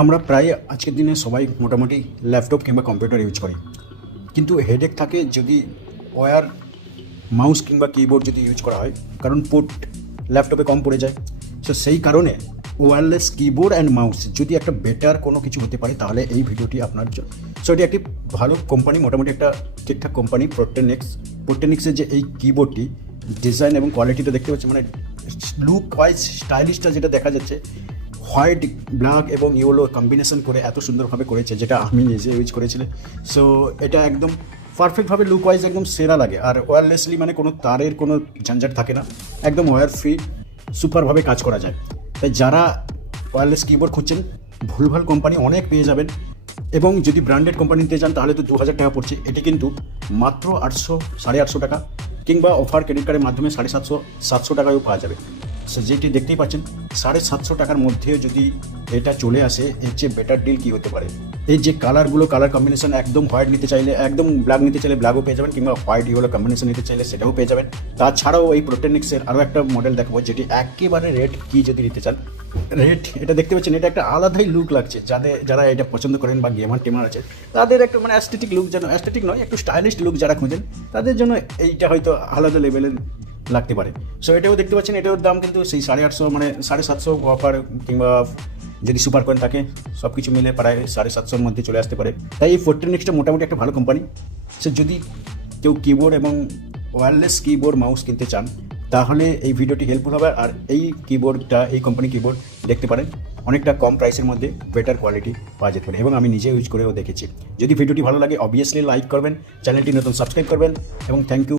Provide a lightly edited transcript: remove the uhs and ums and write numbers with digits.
আমরা প্রায় আজকের দিনে সবাই মোটামুটি ল্যাপটপ কিংবা কম্পিউটার ইউজ করি, কিন্তু হেডেক থাকে যদি ওয়্যার মাউস কিংবা কিবোর্ড যদি ইউজ করা হয়, কারণ পোর্ট ল্যাপটপে কম পড়ে যায়। সো সেই কারণে ওয়্যারলেস কিবোর্ড অ্যান্ড মাউস যদি একটা বেটার কোনো কিছু হতে পারে তাহলে এই ভিডিওটি আপনার জন্য। সো এটি একটি ভালো কোম্পানি, মোটামুটি একটা ঠিকঠাক কোম্পানি প্রোটেনিক্সের যে এই কিবোর্ডটি ডিজাইন এবং কোয়ালিটিটা দেখতে পাচ্ছি, মানে লুক ওয়াইজ স্টাইলিশটা যেটা দেখা যাচ্ছে, হোয়াইট ব্ল্যাক এবং ইয়েলো কম্বিনেশন করে এত সুন্দরভাবে করেছে, যেটা আমি নিজে ইউজ করেছিলাম। সো এটা একদম পারফেক্টভাবে লুক ওয়াইজ একদম সেরা লাগে। আর ওয়্যারলেসলি মানে কোনো তারের কোনো ঝঞ্ঝাট থাকে না, একদম ওয়্যার ফ্রি, সুপারভাবে কাজ করা যায়। তাই যারা ওয়্যারলেস কিবোর্ড খুঁজছেন, ভুলভাল কোম্পানি অনেক পেয়ে যাবেন। এবং যদি ব্র্যান্ডেড কোম্পানি নিতে চান তাহলে তো 2000 টাকা পড়ছে, এটি কিন্তু মাত্র 800 টাকা কিংবা অফার ক্রেডিট কার্ডের মাধ্যমে 750 টাকায়ও পাওয়া যাবে। সো যেটি দেখতেই পাচ্ছেন, 750 টাকার মধ্যে যদি এটা চলে আসে, এর চেয়ে বেটার ডিল কী হতে পারে। এই যে কালারগুলো, কালার কম্বিনেশন একদম হোয়াইট নিতে চাইলে, একদম ব্ল্যাক নিতে চাইলে ব্ল্যাকও পেয়ে যাবেন, কিংবা হোয়াইট ইয়েলো কম্বিনেশন নিতে চাইলে সেটাও পেয়ে যাবেন। তাছাড়াও এই প্রোটেনিক্সের আরও একটা মডেল দেখাবো যেটি একেবারে রেড কি যদি নিতে চান, রেড এটা দেখতে পাচ্ছেন, এটা একটা আলাদাই লুক লাগছে। যারা এটা পছন্দ করেন বা গেমার টেমার আছে, তাদের একটা মানে অ্যাস্থেটিক লুক, যেন অ্যাস্থেটিক নয়, একটু স্টাইলিশ লুক যারা খুঁজেন, তাদের জন্য এইটা হয়তো আলাদা লেভেলের লাগতে পারে। সো এটাও দেখতে পাচ্ছেন, এটার দাম কিন্তু সেই 850, মানে 750 অফার, কিংবা যদি সুপার করেন তাকে সব কিছু মিলে প্রায় 750-র মধ্যে চলে আসতে পারে। তাই এই ফোর্টিনিক্সটা মোটামুটি একটা ভালো কোম্পানি। সো যদি কেউ কিবোর্ড এবং ওয়্যারলেস কিবোর্ড মাউস কিনতে চান তাহলে এই ভিডিওটি হেল্পফুল হবে। আর এই কিবোর্ডটা, এই কোম্পানি কিবোর্ড দেখতে পারেন, অনেকটা কম প্রাইসের মধ্যে বেটার কোয়ালিটি পাওয়া যেতে পারে, এবং আমি নিজে ইউজ করেও দেখেছি। যদি ভিডিওটি ভালো লাগে অবভিয়াসলি লাইক করবেন, চ্যানেলটি নতুন সাবস্ক্রাইব করবেন, এবং থ্যাংক ইউ।